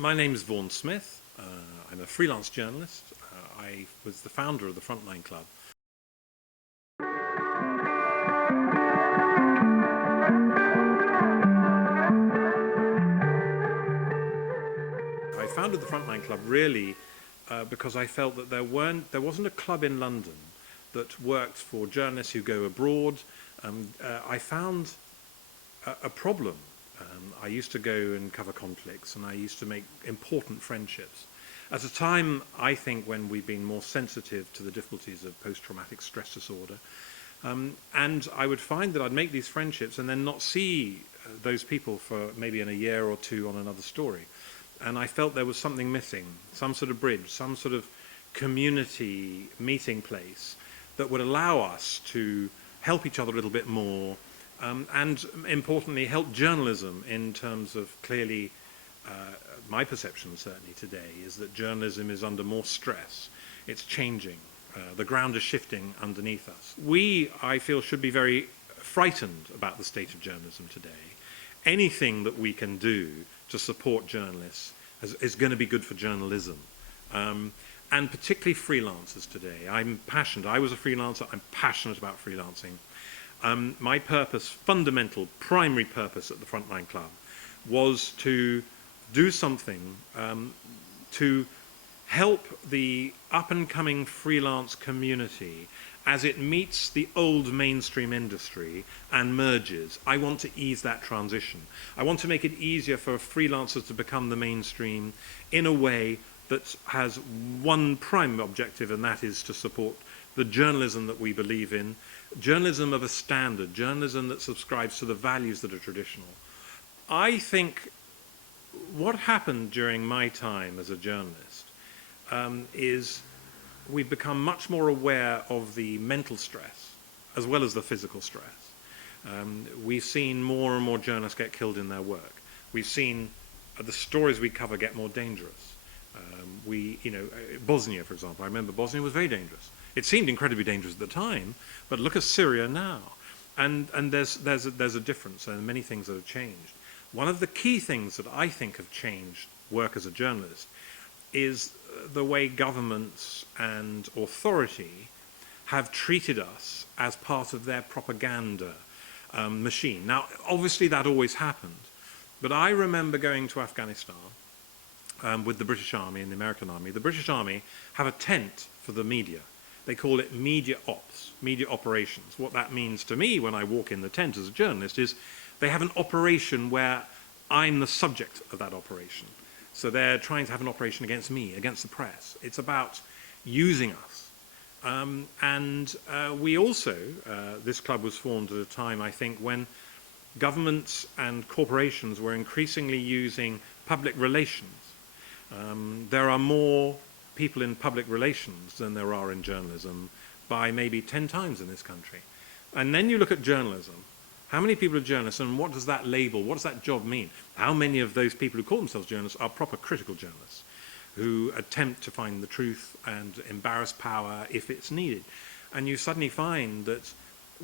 My name is Vaughan Smith. I'm a freelance journalist. I was the founder of the Frontline Club. I founded the Frontline Club really because I felt that there wasn't a club in London that worked for journalists who go abroad. I found a problem. I used to go and cover conflicts, and I used to make important friendships. At a time, I think, when we've been more sensitive to the difficulties of post-traumatic stress disorder, and I would find that I'd make these friendships and then not see those people for maybe in a year or two on another story. And I felt there was something missing, some sort of bridge, some sort of community meeting place that would allow us to help each other a little bit more, and importantly help journalism in terms of clearly, my perception certainly today is that journalism is under more stress. It's changing. The ground is shifting underneath us. We, I feel, should be very frightened about the state of journalism today. Anything that we can do to support journalists is going to be good for journalism. And particularly freelancers today. I'm passionate. I was a freelancer. I'm passionate about freelancing. My purpose, fundamental, primary purpose at the Frontline Club was to do something to help the up-and-coming freelance community as it meets the old mainstream industry and merges. I want to ease that transition. I want to make it easier for freelancers to become the mainstream in a way that has one prime objective, and that is to support the journalism that we believe in, journalism of a standard, journalism that subscribes to the values that are traditional. I think what happened during my time as a journalist is we've become much more aware of the mental stress as well as the physical stress. We've seen more and more journalists get killed in their work. We've seen the stories we cover get more dangerous. Bosnia, for example, I remember Bosnia was very dangerous. It seemed incredibly dangerous at the time, but look at Syria now. And there's a difference, and many things that have changed. One of the key things that I think have changed work as a journalist is the way governments and authority have treated us as part of their propaganda machine. Now, obviously that always happened, but I remember going to Afghanistan with the British Army and the American Army. The British Army have a tent for the media. They call it media ops, media operations. What that means to me when I walk in the tent as a journalist is they have an operation where I'm the subject of that operation. So they're trying to have an operation against me, against the press. It's about using us. We also, this club was formed at a time, I think, when governments and corporations were increasingly using public relations. There are more people in public relations than there are in journalism by maybe 10 times in this country. And then you look at journalism. How many people are journalists, and what does that label, what does that job mean? How many of those people who call themselves journalists are proper critical journalists who attempt to find the truth and embarrass power if it's needed? And you suddenly find that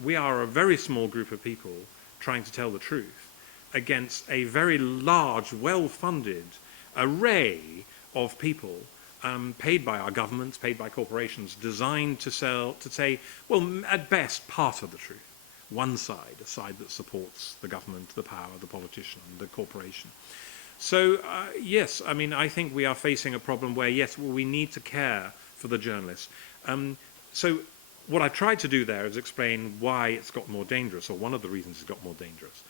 we are a very small group of people trying to tell the truth against a very large, well-funded array of people paid by our governments, paid by corporations, designed to say, well, at best, part of the truth. One side, a side that supports the government, the power, the politician, the corporation. So, yes, I mean, I think we are facing a problem where, yes, we need to care for the journalists. So what I tried to do there is explain why it's got more dangerous, or one of the reasons it's got more dangerous.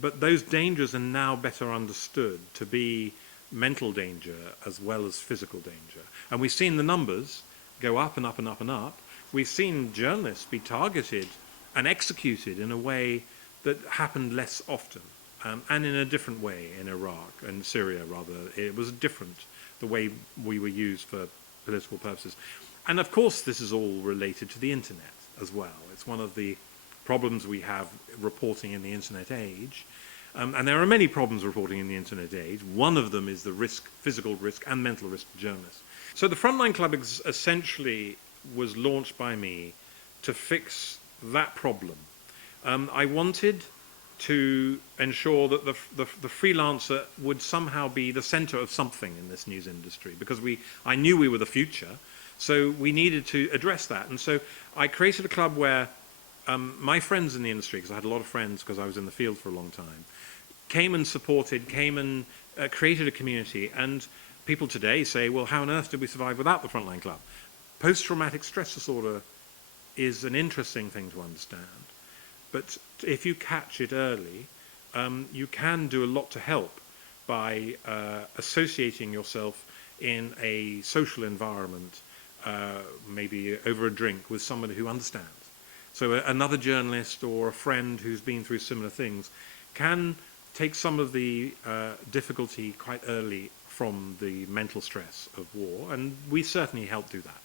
But those dangers are now better understood to be mental danger as well as physical danger. And we've seen the numbers go up and up and up and up. We've seen journalists be targeted and executed in a way that happened less often, and in a different way in Iraq and Syria, rather. It was different, the way we were used for political purposes. And of course, this is all related to the internet as well. It's one of the problems we have reporting in the internet age. And there are many problems reporting in the internet age. One of them is the risk, physical risk and mental risk to journalists. So the Frontline Club essentially was launched by me to fix that problem. I wanted to ensure that the freelancer would somehow be the center of something in this news industry, because I knew we were the future, so we needed to address that. And so I created a club where my friends in the industry, because I had a lot of friends because I was in the field for a long time, came and supported, came and created a community. And people today say, well, how on earth did we survive without the Frontline Club? Post-traumatic stress disorder is an interesting thing to understand. But if you catch it early, you can do a lot to help by associating yourself in a social environment, maybe over a drink, with somebody who understands. So another journalist or a friend who's been through similar things can take some of the difficulty quite early from the mental stress of war, and we certainly help do that.